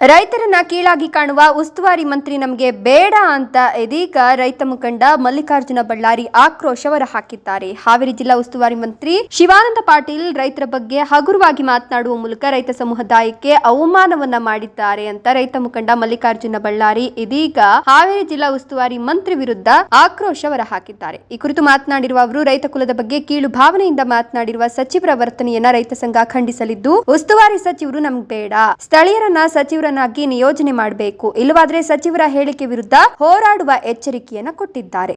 ರೈತರನ್ನ ಕೀಳಾಗಿ ಕಾಣುವ ಉಸ್ತುವಾರಿ ಮಂತ್ರಿ ನಮಗೆ ಬೇಡ ಅಂತ ಇದೀಗ ರೈತ ಮುಖಂಡ ಮಲ್ಲಿಕಾರ್ಜುನ ಬಳ್ಳಾರಿ ಆಕ್ರೋಶ ಹೊರಹಾಕಿದ್ದಾರೆ. ಹಾವೇರಿ ಜಿಲ್ಲಾ ಉಸ್ತುವಾರಿ ಮಂತ್ರಿ ಶಿವಾನಂದ ಪಾಟೀಲ್ ರೈತರ ಬಗ್ಗೆ ಹಗುರವಾಗಿ ಮಾತನಾಡುವ ಮೂಲಕ ರೈತ ಸಮುದಾಯಕ್ಕೆ ಅವಮಾನವನ್ನ ಮಾಡಿದ್ದಾರೆ ಅಂತ ರೈತ ಮುಖಂಡ ಮಲ್ಲಿಕಾರ್ಜುನ ಬಳ್ಳಾರಿ ಇದೀಗ ಹಾವೇರಿ ಜಿಲ್ಲಾ ಉಸ್ತುವಾರಿ ಮಂತ್ರಿ ವಿರುದ್ಧ ಆಕ್ರೋಶ ಹೊರಹಾಕಿದ್ದಾರೆ. ಈ ಕುರಿತು ಮಾತನಾಡಿರುವ ಅವರು, ರೈತ ಕುಲದ ಬಗ್ಗೆ ಕೀಳು ಭಾವನೆಯಿಂದ ಮಾತನಾಡಿರುವ ಸಚಿವರ ವರ್ತನೆಯನ್ನ ರೈತ ಸಂಘ ಖಂಡಿಸಲಿದ್ದು, ಉಸ್ತುವಾರಿ ಸಚಿವರು ನಮ್ಗೆ ಬೇಡ. ಸ್ಥಳೀಯರನ್ನ ಸಚಿವರನ್ನಾಗಿ ನಿಯೋಜನೆ ಮಾಡಬೇಕು. ಇಲ್ಲವಾದರೆ ಸಚಿವರ ಹೇಳಿಕೆ ವಿರುದ್ಧ ಹೋರಾಡುವ ಎಚ್ಚರಿಕೆಯನ್ನ ಕೊಟ್ಟಿದ್ದಾರೆ.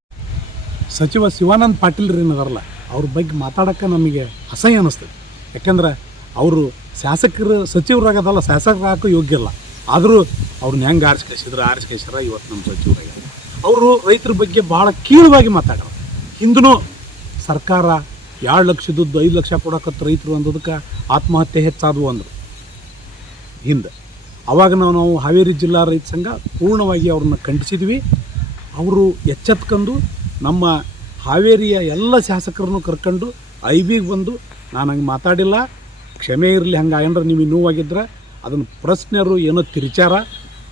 ಸಚಿವ ಶಿವಾನಂದ ಪಾಟೀಲ್ ಏನಾರಲ್ಲ ಅವ್ರ ಬಗ್ಗೆ ಮಾತಾಡೋಕ್ಕೆ ನಮಗೆ ಅಸಹ್ಯ ಅನ್ನಿಸ್ತದೆ ಯಾಕಂದ್ರೆ ಅವರು ಶಾಸಕರು ಸಚಿವರಾಗದಲ್ಲ ಶಾಸಕರಾಗೋ ಯೋಗ್ಯ ಇಲ್ಲ ಆದರೂ ಅವ್ರನ್ನ ಹೆಂಗೆ ಆರಿಸಿ ಕಳಿಸಿದ್ರು ಆರಿಸಿ ಕಳಿಸ್ಯಾರ ಇವತ್ತು ನಮ್ಮ ಸಚಿವರಾಗ್ಯಾರ ಅವರು ರೈತರ ಬಗ್ಗೆ ಭಾಳ ಕೀಳವಾಗಿ ಮಾತಾಡೋರು. ಹಿಂದೂ ಸರ್ಕಾರ ಎರಡು ಲಕ್ಷದದ್ದು ಐದು ಲಕ್ಷ ಕೊಡಕತ್ತು ರೈತರು ಅಂದದಕ್ಕೆ ಆತ್ಮಹತ್ಯೆ ಹೆಚ್ಚಾದವು ಅಂದರು. ಹಿಂದೆ ಅವಾಗ ನಾವು ನಾವು ಹಾವೇರಿ ಜಿಲ್ಲಾ ರೈತ ಸಂಘ ಪೂರ್ಣವಾಗಿ ಅವ್ರನ್ನ ಖಂಡಿಸಿದ್ವಿ. ಅವರು ಎಚ್ಚೆತ್ಕೊಂಡು ನಮ್ಮ ಹಾವೇರಿಯ ಎಲ್ಲ ಶಾಸಕರನ್ನು ಕರ್ಕೊಂಡು ಐ ಬಿಗೆ ಬಂದು ನಾನು ಹಂಗೆ ಮಾತಾಡಿಲ್ಲ. ಕ್ಷಮೆ ಇರಲಿ ಹಂಗೆ ಏನಾರ ನೀವು ನೋವಾಗಿದ್ರೆ ಅದನ್ನು ಪ್ರಶ್ನೆಯರು ಏನೋ ತಿರುಚಾರ.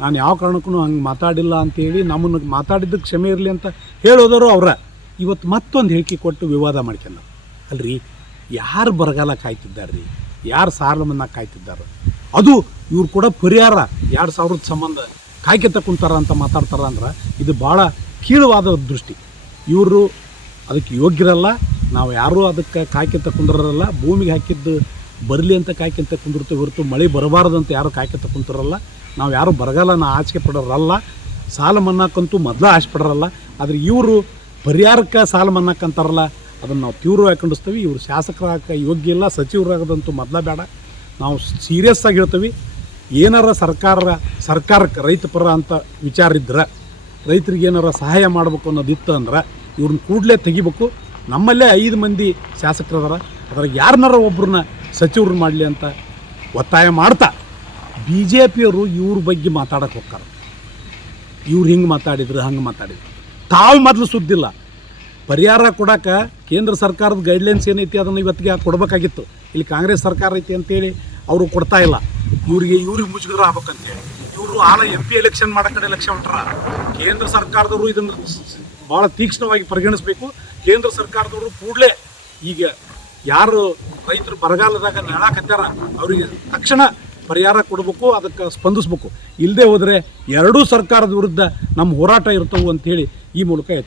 ನಾನು ಯಾವ ಕಾರಣಕ್ಕೂ ಹಂಗೆ ಮಾತಾಡಿಲ್ಲ ಅಂತೇಳಿ ನಮ್ಮನ್ನು ಮಾತಾಡಿದ್ದಕ್ಕೆ ಕ್ಷಮೆ ಇರಲಿ ಅಂತ ಹೇಳೋದವರು ಅವರ. ಇವತ್ತು ಮತ್ತೊಂದು ಹೇಳಿಕೆ ಕೊಟ್ಟು ವಿವಾದ ಮಾಡ್ಕೊಂಡು ಅಲ್ರಿ, ಯಾರು ಬರಗಾಲ ಕಾಯ್ತಿದ್ದಾರೆ ರೀ ಯಾರು ಸಾಲ ಮನ್ನಾ ಕಾಯ್ತಿದ್ದಾರೆ? ಅದು ಇವ್ರು ಕೂಡ ಪರಿಹಾರ. ಎರಡು ಸಾವಿರದ ಸಂಬಂಧ ಕಾಯ್ಕೆ ತಕ್ಕೊಂತಾರ ಅಂತ ಮಾತಾಡ್ತಾರ ಅಂದ್ರೆ ಇದು ಭಾಳ ಕೀಳವಾದ ದೃಷ್ಟಿ. ಇವರು ಅದಕ್ಕೆ ಯೋಗ್ಯರಲ್ಲ, ನಾವು ಯಾರೂ ಅದಕ್ಕೆ ಕಾಯ್ಕೆ ತಕ್ಕೊಂಡಿರಲ್ಲ ಭೂಮಿಗೆ ಹಾಕಿದ್ದು ಬರಲಿ ಅಂತ ಕಾಯ್ಕೆ ಕುಂದಿರ್ತೀವಿ ಹೊರತು ಮಳೆ ಬರಬಾರ್ದಂತ ಅಂತ ಯಾರು ಕಾಯ್ಕೆ ಕುಂತಿರಲ್ಲ ನಾವು ಯಾರು ಬರಗಾಲನ ಆಚೆಗೆ ಪಡೋರಲ್ಲ. ಸಾಲ ಮನ್ನಾಕಂತೂ ಮೊದಲ ಆಸೆ ಪಡೋರಲ್ಲ. ಆದರೆ ಇವರು ಪರಿಹಾರಕ್ಕೆ ಸಾಲ ಮನ್ನಾಕಂತಾರಲ್ಲ, ಅದನ್ನು ನಾವು ತೀವ್ರವಾಗಿ ಖಂಡಿಸ್ತೀವಿ. ಇವರು ಶಾಸಕರಾಗ ಯೋಗ್ಯ ಇಲ್ಲ, ಸಚಿವರಾಗದಂತೂ ಮೊದಲ ಬೇಡ. ನಾವು ಸೀರಿಯಸ್ ಆಗಿ ಹೇಳ್ತೀವಿ. ಏನಾರ ಸರ್ಕಾರ ಸರ್ಕಾರಕ್ಕೆ ರೈತ ಪರ ಅಂತ ವಿಚಾರ ಇದ್ರೆ, ರೈತರಿಗೆ ಏನಾರ ಸಹಾಯ ಮಾಡಬೇಕು ಅನ್ನೋದಿತ್ತು ಅಂದ್ರೆ ಇವ್ರನ್ನ ಕೂಡಲೇ ತೆಗಿಬೇಕು. ನಮ್ಮಲ್ಲೇ ಐದು ಮಂದಿ ಶಾಸಕರದಾರ. ಅದ್ರಾಗ ಯಾರನ್ನಾರ ಒಬ್ರನ್ನ ಸಚಿವರು ಮಾಡಲಿ ಅಂತ ಒತ್ತಾಯ ಮಾಡ್ತಾ ಬಿ ಜೆ ಪಿಯವರು ಇವ್ರ ಬಗ್ಗೆ ಮಾತಾಡಕ್ಕೆ ಹೋಗ್ತಾರೆ. ಇವ್ರು ಹಿಂಗೆ ಮಾತಾಡಿದ್ರು, ಹಂಗೆ ಮಾತಾಡಿದ್ರು. ತಾವು ಮೊದಲು ಸುದ್ದಿಲ್ಲ. ಪರಿಹಾರ ಕೊಡೋಕೆ ಕೇಂದ್ರ ಸರ್ಕಾರದ ಗೈಡ್ಲೈನ್ಸ್ ಏನೈತಿ ಅದನ್ನು ಇವತ್ತಿಗೆ ಕೊಡಬೇಕಾಗಿತ್ತು. ಇಲ್ಲಿ ಕಾಂಗ್ರೆಸ್ ಸರ್ಕಾರ ಐತಿ ಅಂತೇಳಿ ಅವರು ಕೊಡ್ತಾ ಇಲ್ಲ. ಇವರಿಗೆ ಇವ್ರಿಗೆ ಮುಜುಗರ ಆಗ್ಬೇಕಂತೆ. ಇವರು ಆಲ ಎಂ ಪಿ ಎಲೆಕ್ಷನ್ ಮಾಡೋ ಕಡೆ ಎಲೆಕ್ಷನ್ ಹೊಂಟ್ರ. ಕೇಂದ್ರ ಸರ್ಕಾರದವರು ಇದನ್ನು ಭಾಳ ತೀಕ್ಷ್ಣವಾಗಿ ಪರಿಗಣಿಸಬೇಕು. ಕೇಂದ್ರ ಸರ್ಕಾರದವರು ಕೂಡಲೇ ಈಗ ಯಾರು ರೈತರು ಬರಗಾಲದಾಗ ನೆಳಾಕತ್ತಾರ, ಅವರಿಗೆ ತಕ್ಷಣ ಪರಿಹಾರ ಕೊಡಬೇಕು, ಅದಕ್ಕೆ ಸ್ಪಂದಿಸ್ಬೇಕು. ಇಲ್ಲದೆ ಹೋದರೆ ಎರಡೂ ಸರ್ಕಾರದ ವಿರುದ್ಧ ನಮ್ಮ ಹೋರಾಟ ಇರ್ತವು ಅಂತೇಳಿ ಈ ಮೂಲಕ